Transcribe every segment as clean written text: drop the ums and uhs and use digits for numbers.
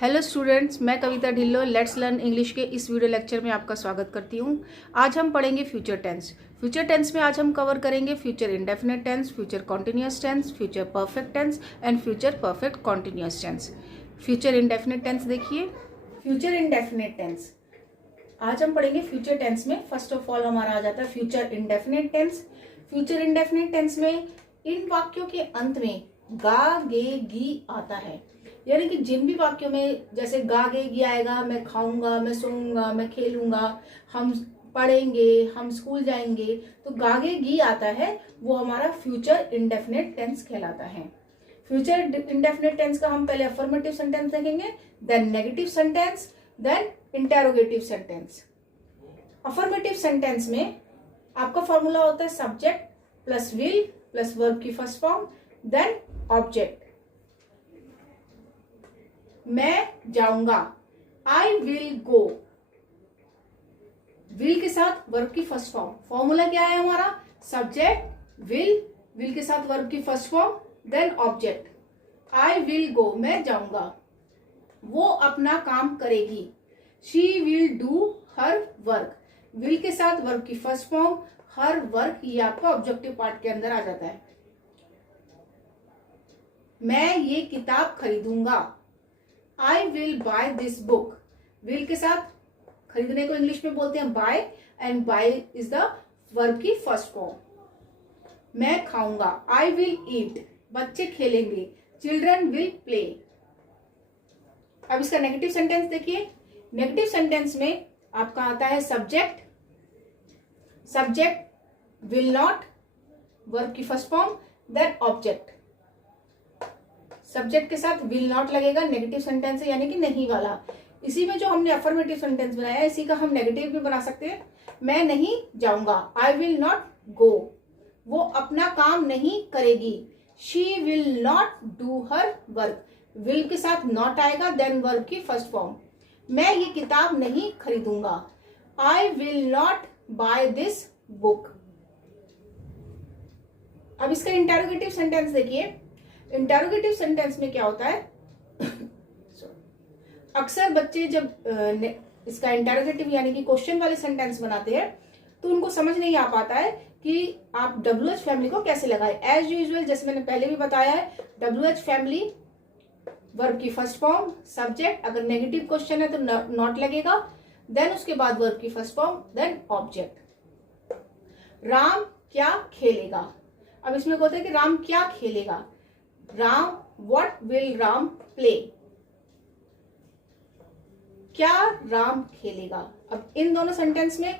Hello students, मैं कविता Dhillon let's learn English के इस वीडियो लेक्चर में आपका स्वागत करती हूँ। आज हम पढ़ेंगे फ्यूचर टेंस। फ्यूचर टेंस में आज हम कवर करेंगे future indefinite tense, future continuous tense, future perfect tense and future perfect continuous tense. Future indefinite tense देखिए। फ्यूचर इंडेफिनिट टेंस आज हम पढ़ेंगे फ्यूचर टेंस में। फर्स्ट ऑफ ऑल हमारा आ जाता है future indefinite tense. Future indefinite tense में इन वाक्यों के अंत में गा गे गी आता है, यानी कि जिन भी वाक्यों में जैसे गा गे गी आएगा, मैं खाऊंगा, मैं सोऊंगा, मैं खेलूंगा, हम पढ़ेंगे, हम स्कूल जाएंगे, तो गा गे गी आता है, वो हमारा फ्यूचर इंडेफिनिट टेंस कहलाता है। फ्यूचर इंडेफिनिट टेंस का हम पहले अफर्मेटिव सेंटेंस देखेंगे, then negative sentence, then interrogative sentence. Affirmative sentence में आपका फॉर्मूला होता है subject plus will plus verb की फर्स्ट फॉर्म देन ऑब्जेक्ट। मैं जाऊंगा, आई विल गो, विल के साथ वर्ब की फर्स्ट फॉर्म। फॉर्मूला क्या है हमारा? सब्जेक्ट विल, विल के साथ वर्ब की first form then object. I will go, मैं जाऊंगा, वो अपना काम करेगी, she will do her work, will के साथ वर्ब की फर्स्ट फॉर्म हर वर्क, ये आपका ऑब्जेक्टिव पार्ट के अंदर आ जाता है। मैं ये किताब खरीदूंगा, I will buy this book, will के साथ खरीदने को इंग्लिश में बोलते हैं buy, and buy is the verb की फर्स्ट फॉर्म। मैं खाऊंगा, आई विल ईट, बच्चे खेलेंगे, चिल्ड्रन विल प्ले। अब इसका नेगेटिव सेंटेंस देखिए। नेगेटिव सेंटेंस में आपका आता है subject, subject will not, verb की first form then object. Subject के साथ विल नॉट लगेगा, नेगेटिव सेंटेंस है यानी कि नहीं वाला। इसी में जो हमने अफर्मेटिव सेंटेंस बनाया है, इसी का हम नेगेटिव भी बना सकते हैं। मैं नहीं जाऊंगा, आई विल नॉट गो, वो अपना काम नहीं करेगी, she will not do her work, will के साथ नॉट आएगा देन वर्ब की फर्स्ट फॉर्म। मैं ये किताब नहीं खरीदूंगा, I will not buy this book. अब इसका इंटेरोगेटिव सेंटेंस देखिए। इंटेरोगेटिव सेंटेंस में क्या होता है अक्सर बच्चे जब इसका इंटेरोगेटिव यानी कि क्वेश्चन वाले सेंटेंस बनाते हैं तो उनको समझ नहीं आ पाता है कि आप WH फैमिली को कैसे लगाए। एज यूजुअल जैसे मैंने पहले भी बताया है, WH फैमिली वर्ब की फर्स्ट फॉर्म सब्जेक्ट, अगर नेगेटिव क्वेश्चन है तो नॉट लगेगा, देन उसके बाद वर्ब की first form then object. Ram क्या खेलेगा, अब इसमें होता है कि राम क्या खेलेगा, Ram what will Ram play, क्या राम खेलेगा। अब इन दोनों सेंटेंस में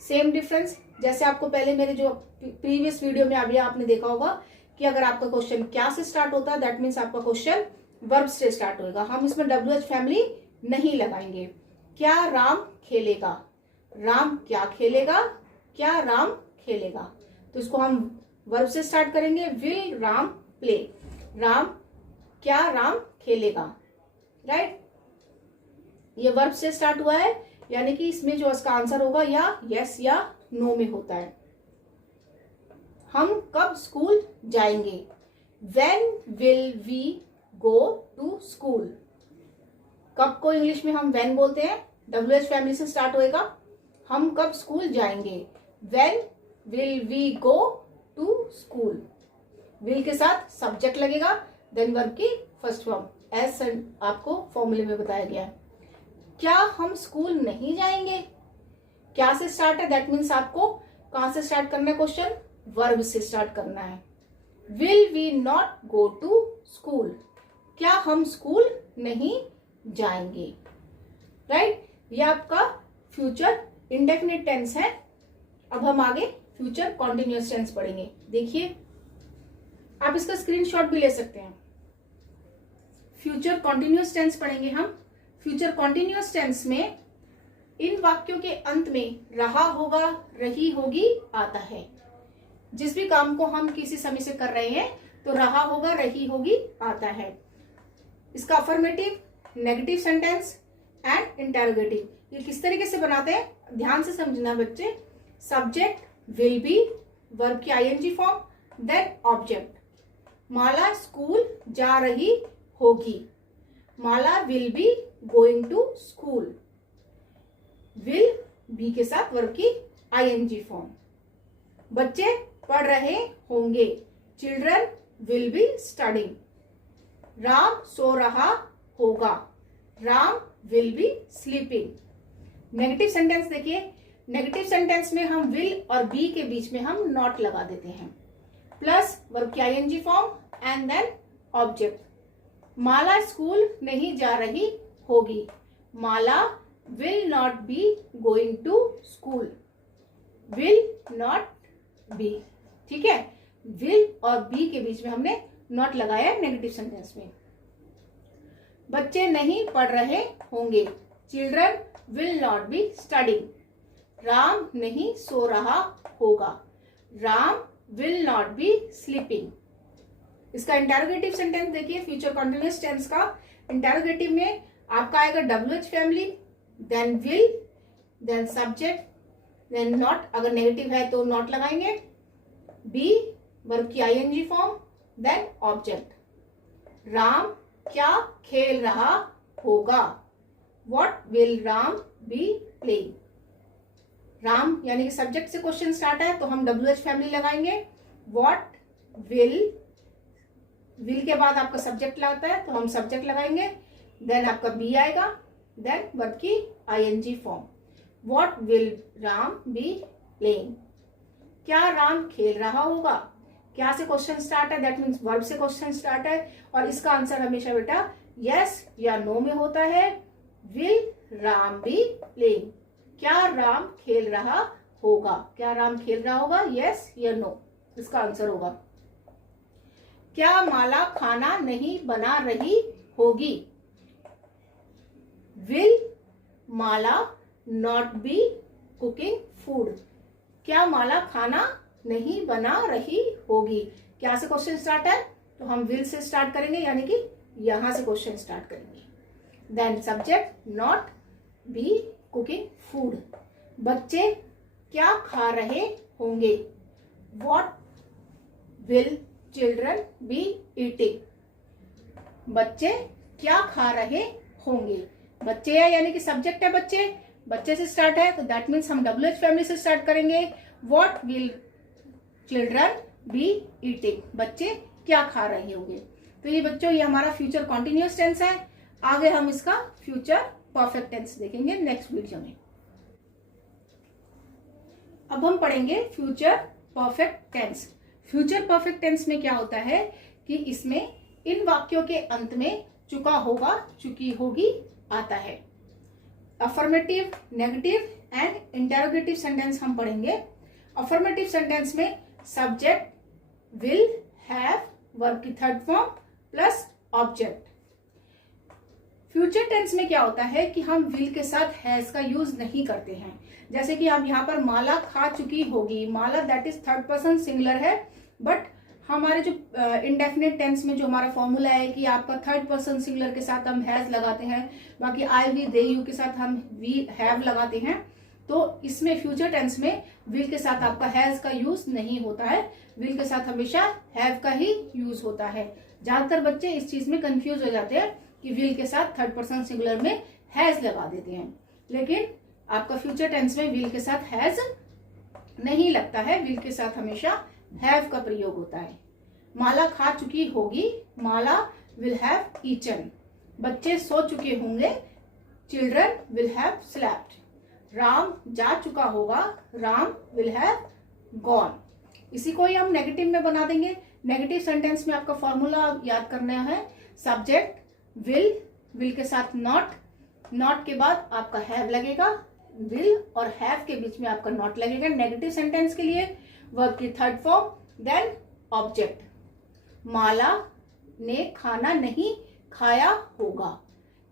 सेम डिफरेंस, जैसे आपको पहले मेरे जो प्रीवियस वीडियो में अभी आपने देखा होगा कि अगर आपका क्वेश्चन क्या से स्टार्ट होता है दैट मीन्स आपका क्वेश्चन वर्ब से स्टार्ट होगा। हम इसमें WH फैमिली नहीं लगाएंगे। क्या राम खेलेगा, राम क्या खेलेगा, क्या राम खेलेगा, तो इसको हम वर्ब से स्टार्ट करेंगे। विल राम प्ले, राम क्या राम खेलेगा, राइट। ये वर्ब से स्टार्ट हुआ है यानी कि इसमें जो इसका आंसर होगा या यस या नो में होता है। हम कब स्कूल जाएंगे, when will we go to school. कब को इंग्लिश में हम व्हेन बोलते हैं, WH फैमिली से स्टार्ट होएगा। हम कब स्कूल जाएंगे, when will we go to school, will के साथ सब्जेक्ट लगेगा देन वर्ब की फर्स्ट फॉर्म एज आपको फॉर्मूले में बताया गया है। क्या हम स्कूल नहीं जाएंगे, क्या से स्टार्ट है, दैट मीन्स आपको कहां से स्टार्ट करना है क्वेश्चन, वर्ब से स्टार्ट करना है। Will we not go to school, क्या हम स्कूल नहीं जाएंगे, राइट। ये आपका फ्यूचर इंडेफिनिट टेंस है। अब हम आगे फ्यूचर कॉन्टिन्यूअस टेंस पढ़ेंगे। देखिए आप इसका स्क्रीनशॉट भी ले सकते हैं। फ्यूचर कॉन्टिन्यूअस टेंस पढ़ेंगे हम। फ्यूचर कॉन्टिन्यूअस टेंस में इन वाक्यों के अंत में रहा होगा, रही होगी आता है। जिस भी काम को हम किसी समय से कर रहे हैं तो रहा होगा, रही होगी आता है। इसका affirmative, negative sentence and interrogative ये किस तरीके से बनाते हैं ध्यान से समझना बच्चे। सब्जेक्ट विल बी, वर्ब की ING form then object. Mala school जा रही होगी, Mala will be going to school. Will be के साथ वर्ब की आईएनजी फॉर्म। बच्चे पढ़ रहे होंगे, children will be studying. Ram सो रहा होगा, Ram will be sleeping. Negative sentence देखिए, नेगेटिव सेंटेंस में हम विल और बी के बीच में हम नॉट लगा देते हैं, प्लस वर्ब की ING form and then object. Mala school नहीं जा रही होगी, Mala will not be going to school. Will not be, ठीक है, विल और बी के बीच में हमने नॉट लगाया नेगेटिव सेंटेंस में। बच्चे नहीं पढ़ रहे होंगे, children will not be studying. Ram नहीं सो रहा होगा, Ram will not be sleeping. इसका इंटेरोगेटिव सेंटेंस देखिए, फ्यूचर कंटिन्यूअस टेंस का इंटेरोगेटिव में आपका आएगा WH family, then will, then subject, then not, अगर नेगेटिव है तो नॉट लगाएंगे, बी वर्ब की ING form, then object. Ram क्या खेल रहा होगा, what will Ram be playing. Ram यानी कि सब्जेक्ट से क्वेश्चन स्टार्ट है तो हम WH फैमिली लगाएंगे। व्हाट विल के बाद आपका सब्जेक्ट लगता है तो हम सब्जेक्ट लगाएंगे, देन आपका बी आएगा, देन वर्ब की ING form. What will Ram be playing. क्या राम खेल रहा होगा, क्या से क्वेश्चन स्टार्ट है, दैट मीन्स वर्ब से क्वेश्चन स्टार्ट है और इसका आंसर हमेशा बेटा यस या नो में होता है। विल राम बी प्लेइंग, क्या राम खेल रहा होगा, क्या राम खेल रहा होगा, यस या नो, इसका आंसर होगा। क्या माला खाना नहीं बना रही होगी, will Mala not be cooking food. क्या माला खाना नहीं बना रही होगी, क्या से क्वेश्चन स्टार्ट है तो हम विल से स्टार्ट करेंगे, यानी कि यहां से क्वेश्चन स्टार्ट करेंगे, then subject not be cooking food. बच्चे क्या खा रहे होंगे, what will children be eating. बच्चे क्या खा रहे होंगे, बच्चे है यानी कि सब्जेक्ट है, बच्चे, बच्चे से स्टार्ट है तो दैट मीन्स हम WH फैमिली से स्टार्ट करेंगे। What will children be eating, बच्चे क्या खा रहे होंगे। तो ये बच्चों ये हमारा फ्यूचर कॉन्टिन्यूअस टेंस है। आगे हम इसका फ्यूचर परफेक्ट टेंस देखेंगे नेक्स्ट वीडियो में। अब हम पढ़ेंगे future perfect tense. Future perfect tense में क्या होता है कि इसमें इन वाक्यों के अंत में चुका होगा, चुकी होगी आता है। Affirmative, negative and interrogative sentence हम पढ़ेंगे। अफर्मेटिव सेंटेंस में सब्जेक्ट विल, हैव, वर्ब की third form plus object. Future tense में क्या होता है कि हम विल के साथ हैज का यूज नहीं करते हैं। जैसे कि हम यहाँ पर माला खा चुकी होगी, Mala that is third person singular है, बट हमारे जो इंडेफिनिट टेंस में जो हमारा फॉर्मूला है कि आपका थर्ड पर्सन सिंगुलर के साथ हम हैज लगाते हैं, बाकी आई, वी, दे, यू के साथ हम वी, हैव लगाते हैं। तो इसमें फ्यूचर टेंस में विल के साथ आपका हैज का यूज नहीं होता है, विल के साथ हमेशा हैव का ही यूज होता है। ज्यादातर बच्चे इस चीज में कंफ्यूज हो जाते हैं कि विल के साथ थर्ड पर्सन सिंगुलर में हैज लगा देते हैं, लेकिन आपका फ्यूचर टेंस में विल के साथ हैज नहीं लगता है, विल के साथ हमेशा हैव का प्रयोग होता है। माला खा चुकी होगी, माला विल हैव ईटन। बच्चे सो चुके होंगे, children will have slept. Ram जा चुका होगा, राम विल हैव गॉन। इसी को ही हम नेगेटिव में बना देंगे। नेगेटिव सेंटेंस में आपका फॉर्मूला याद करना है, सब्जेक्ट विल, विल के साथ नॉट, नॉट के बाद आपका हैव लगेगा, विल और हैव के बीच में आपका नॉट लगेगा नेगेटिव सेंटेंस के लिए, वर्ब की थर्ड फॉर्म, देन ऑब्जेक्ट। माला ने खाना नहीं खाया होगा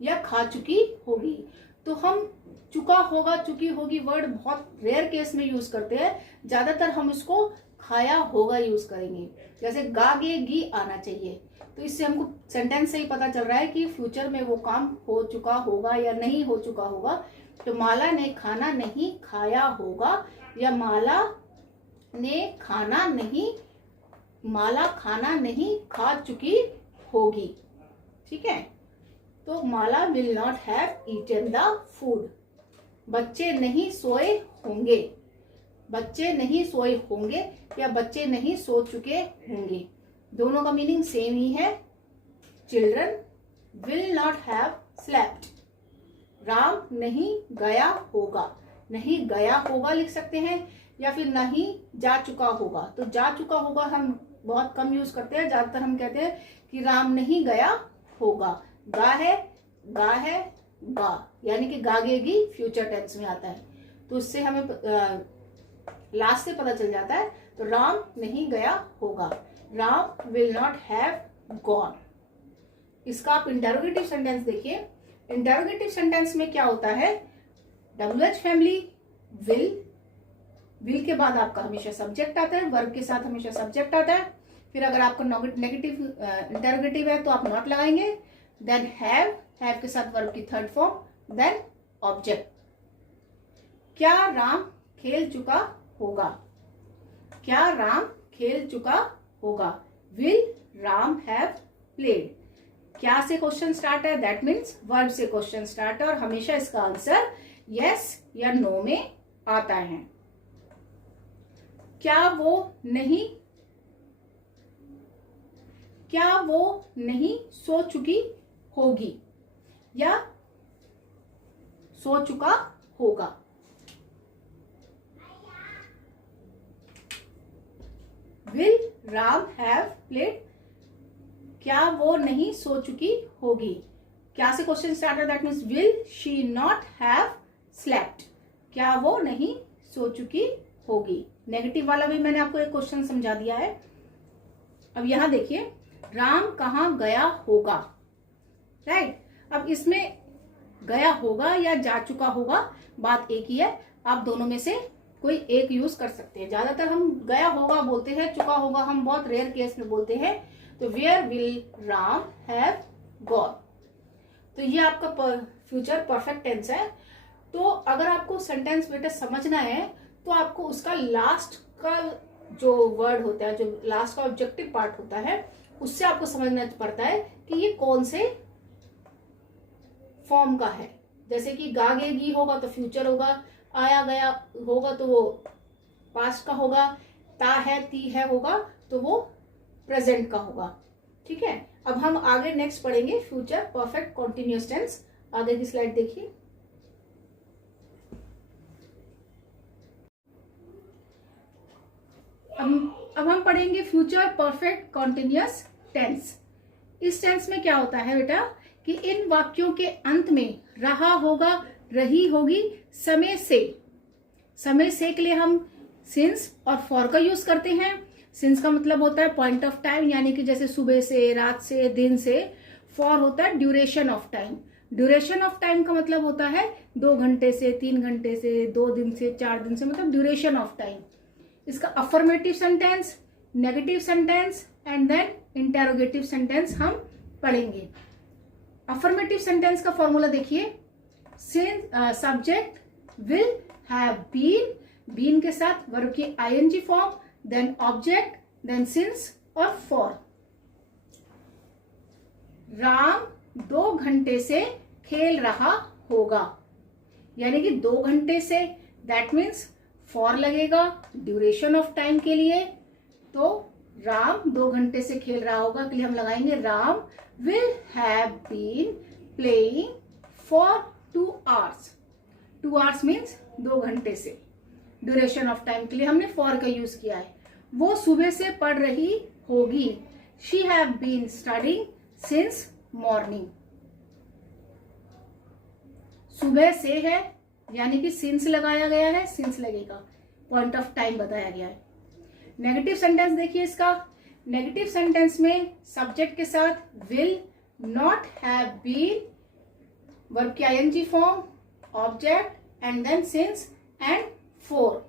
या खा चुकी होगी। तो हम चुका होगा, चुकी होगी वर्ड बहुत रेयर केस में यूज करते हैं, ज्यादातर हम इसको खाया होगा यूज करेंगे। जैसे गा, गे, गी आना चाहिए, तो इससे हमको सेंटेंस से ही पता चल रहा है कि फ्यूचर में वो काम हो चुका होगा या नहीं हो चुका होगा। तो माला ने खाना नहीं खाया होगा या माला खाना नहीं खा चुकी होगी, ठीक है। तो Mala will not have eaten the food. बच्चे नहीं सोए होंगे, बच्चे नहीं सोए होंगे या बच्चे नहीं सो चुके होंगे, दोनों का मीनिंग सेम ही है। Children will not have slept. Ram नहीं गया होगा, नहीं गया होगा लिख सकते हैं या फिर नहीं जा चुका होगा। तो जा चुका होगा हम बहुत कम यूज करते हैं, ज्यादातर हम कहते हैं कि राम नहीं गया होगा। गा है, गा है, गा, यानी कि गागेगी फ्यूचर टेंस में आता है, तो उससे हमें लास्ट से पता चल जाता है। तो राम नहीं गया होगा, Ram will not have gone. इसका आप इंटरोगेटिव सेंटेंस देखिए। इंटरोगेटिव सेंटेंस में क्या होता है, WH फैमिली, विल के बाद आपका हमेशा सब्जेक्ट आता है, वर्ब के साथ हमेशा सब्जेक्ट आता है। फिर अगर आपको नेगेटिव इंटरोगेटिव है तो आप नॉट लगाएंगे। देन हैव के साथ वर्ब की थर्ड फॉर्म, देन ऑब्जेक्ट। क्या राम खेल चुका होगा, क्या राम खेल चुका होगा। Will Ram have played. क्या से क्वेश्चन स्टार्ट है, दैट मीन्स वर्ब से क्वेश्चन स्टार्ट है और हमेशा इसका आंसर यस या नो में आता है। क्या वो नहीं सो चुकी होगी या सो चुका होगा। Will Ram have played. क्या वो नहीं सो चुकी होगी। क्या से क्वेश्चन स्टार्ट है, that means will she not have slept. क्या वो नहीं सो चुकी होगी। नेगेटिव वाला भी मैंने आपको एक क्वेश्चन समझा दिया है। अब यहां देखिए, राम कहाँ गया होगा, राइट। अब इसमें गया होगा या जा चुका होगा, बात एक ही है। आप दोनों में से कोई एक यूज कर सकते हैं। ज्यादातर हम गया होगा बोलते हैं, चुका होगा हम बहुत रेयर केस में बोलते हैं। तो where will Ram have gone. तो ये आपका फ्यूचर परफेक्ट टेंस है। तो अगर आपको सेंटेंस बेटा समझना है तो आपको उसका लास्ट का जो वर्ड होता है, जो लास्ट का ऑब्जेक्टिव पार्ट होता है, उससे आपको समझना पड़ता है कि ये कौन से फॉर्म का है। जैसे कि गागेगी होगा तो फ्यूचर होगा, आया गया होगा तो वो पास्ट का होगा, ता है ती है होगा तो वो प्रेजेंट का होगा। ठीक है, अब हम आगे नेक्स्ट पढ़ेंगे फ्यूचर परफेक्ट कॉन्टिन्यूअस टेंस। आगे की स्लाइड देखिए। अब हम पढ़ेंगे फ्यूचर परफेक्ट कॉन्टिन्यूअस टेंस। इस टेंस में क्या होता है बेटा कि इन वाक्यों के अंत में रहा होगा, रही होगी, समय से के लिए हम सिंस और फॉर का यूज करते हैं। सिंस का मतलब होता है पॉइंट ऑफ टाइम, यानी कि जैसे सुबह से, रात से, दिन से। फॉर होता है duration of time. Duration of time का मतलब होता है 2 घंटे से, 3 घंटे से, 2 दिन से, 4 दिन से, मतलब ड्यूरेशन ऑफ टाइम। इसका affirmative sentence, negative sentence and then interrogative sentence हम पढ़ेंगे। अफर्मेटिव सेंटेंस का फॉर्मूला देखिए। सब्जेक्ट विल हैव बीन के साथ वर्ब की ING form, then object, then since और फॉर। राम 2 घंटे से खेल रहा होगा, यानी कि 2 घंटे से, दैट मीन्स फॉर लगेगा ड्यूरेशन ऑफ टाइम के लिए। तो राम 2 घंटे से खेल रहा होगा के लिए हम लगाएंगे Ram will have been playing for 2 hours। 2 hours means 2 घंटे से। ड्यूरेशन ऑफ टाइम के लिए हमने फॉर का यूज किया है। वो सुबह से पढ़ रही होगी, she have been studying since morning. सुबह से है यानी कि सिंस लगाया गया है, सिंस लगेगा, पॉइंट ऑफ टाइम बताया गया है। नेगेटिव सेंटेंस देखिए इसका। नेगेटिव सेंटेंस में सब्जेक्ट के साथ will not have been, verb की ING form, object and then since and for.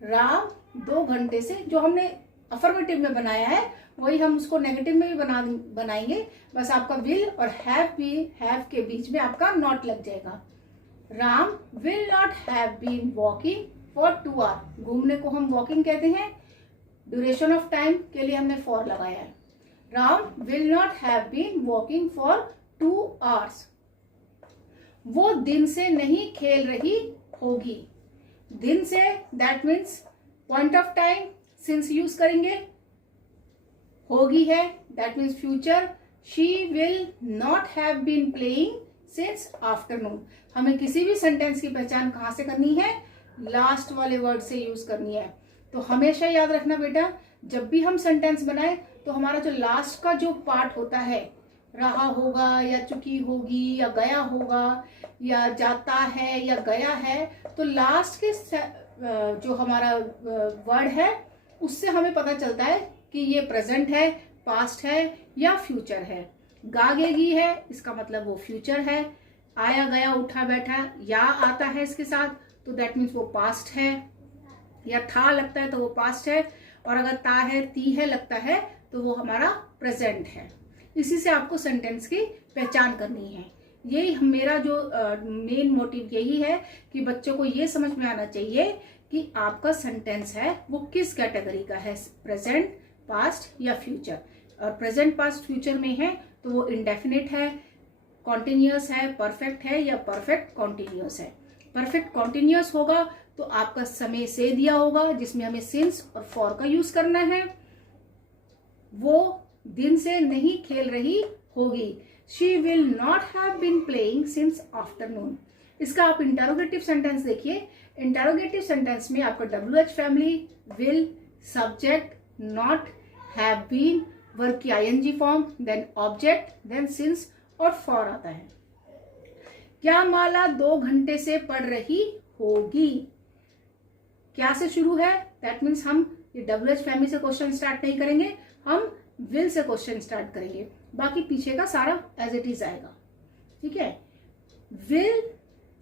Ram 2 घंटे से, जो हमने अफर्मेटिव में बनाया है वही हम उसको नेगेटिव में भी बनाएंगे। बस आपका विल और हैव के बीच में आपका नॉट लग जाएगा। Ram will not have been walking for 2 hours। घूमने को हम वॉकिंग कहते हैं। ड्यूरेशन ऑफ टाइम के लिए हमने फॉर लगाया है। Ram will not have been walking for 2 hours. वो दिन से नहीं खेल रही होगी. दिन से that means point of time, since use करेंगे. होगी है that means future. She will not have been playing since afternoon. हमें किसी भी सेंटेंस की पहचान कहां से करनी है? लास्ट वाले वर्ड से यूज करनी है. तो हमेशा याद रखना बेटा, जब भी हम सेंटेंस बनाए तो हमारा जो लास्ट का जो पार्ट होता है, रहा होगा या चुकी होगी या गया होगा या जाता है या गया है, तो लास्ट के जो हमारा वर्ड है उससे हमें पता चलता है कि ये प्रेजेंट है, पास्ट है या फ्यूचर है. गागेगी है, इसका मतलब वो फ्यूचर है. आया गया उठा बैठा या आता है इसके साथ, तो दैट मीन्स वो पास्ट है. या था लगता है तो वो पास्ट है. और अगर ता है, ती है लगता है तो वो हमारा प्रेजेंट है. इसी से आपको सेंटेंस की पहचान करनी है. यही मेरा जो मेन मोटिव यही है कि बच्चों को ये समझ में आना चाहिए कि आपका सेंटेंस है वो किस कैटेगरी का है, प्रेजेंट, पास्ट या फ्यूचर. और प्रेजेंट, पास्ट, फ्यूचर में है तो वो इंडेफिनिट है, कॉन्टिन्यूअस है, परफेक्ट है या परफेक्ट कॉन्टिन्यूअस है. परफेक्ट कॉन्टिन्यूअस होगा तो आपका समय से दिया होगा जिसमें हमें सिंस और फॉर का यूज करना है. वो दिन से नहीं खेल रही होगी. She will not have been playing since afternoon. इसका आप इंटरोगेटिव सेंटेंस देखिए. इंटरोगेटिव सेंटेंस में आपका WH family, will, subject, not, have been, verb की ING form, then object, then since और फॉर आता है. क्या माला 2 घंटे से पढ़ रही होगी? क्या से शुरू है? दैट मीन्स हम ये WH फैमिली से क्वेश्चन स्टार्ट नहीं करेंगे, हम विल से क्वेश्चन स्टार्ट करेंगे. बाकी पीछे का सारा एज इट इज आएगा. ठीक है. Will,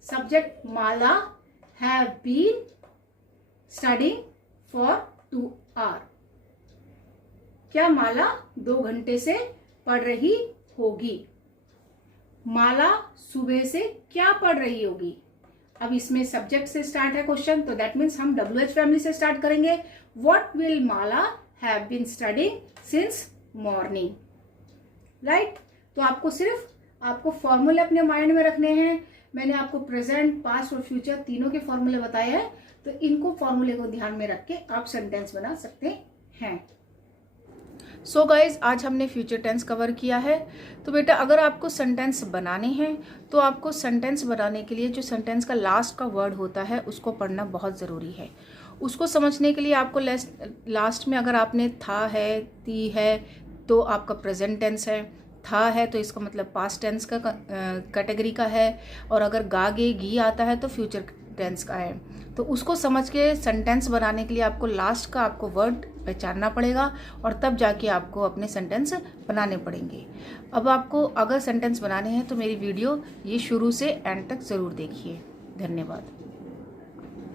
subject Mala, have been studying for 2 hours. क्या माला 2 घंटे से पढ़ रही होगी? माला सुबह से क्या पढ़ रही होगी? अब इसमें सब्जेक्ट से स्टार्ट है क्वेश्चन, तो दैट मीन्स हम WH फैमिली से स्टार्ट करेंगे. What will Mala have been studying since morning. Right. तो आपको सिर्फ आपको फॉर्मूले अपने माइंड में रखने हैं. मैंने आपको प्रेजेंट, पास्ट और फ्यूचर तीनों के फॉर्मूले बताए हैं, तो इनको फॉर्मूले को ध्यान में रख के आप सेंटेंस बना सकते हैं. सो गाइज, आज हमने फ्यूचर टेंस कवर किया है. तो बेटा अगर आपको सेंटेंस बनाने हैं तो आपको सेंटेंस बनाने के लिए जो सेंटेंस का लास्ट का वर्ड होता है उसको पढ़ना बहुत ज़रूरी है. उसको समझने के लिए आपको लास्ट में अगर आपने था है, ती है तो आपका प्रेजेंट टेंस है. था है तो इसका मतलब पास्ट टेंस का कैटेगरी का है. और अगर गा गे गी आता है तो फ्यूचर टेंस का है. तो उसको समझ के सेंटेंस बनाने के लिए आपको लास्ट का आपको वर्ड पहचानना पड़ेगा और तब जाके आपको अपने सेंटेंस बनाने पड़ेंगे. अब आपको अगर सेंटेंस बनाने हैं तो मेरी वीडियो ये शुरू से एंड तक ज़रूर देखिए. धन्यवाद.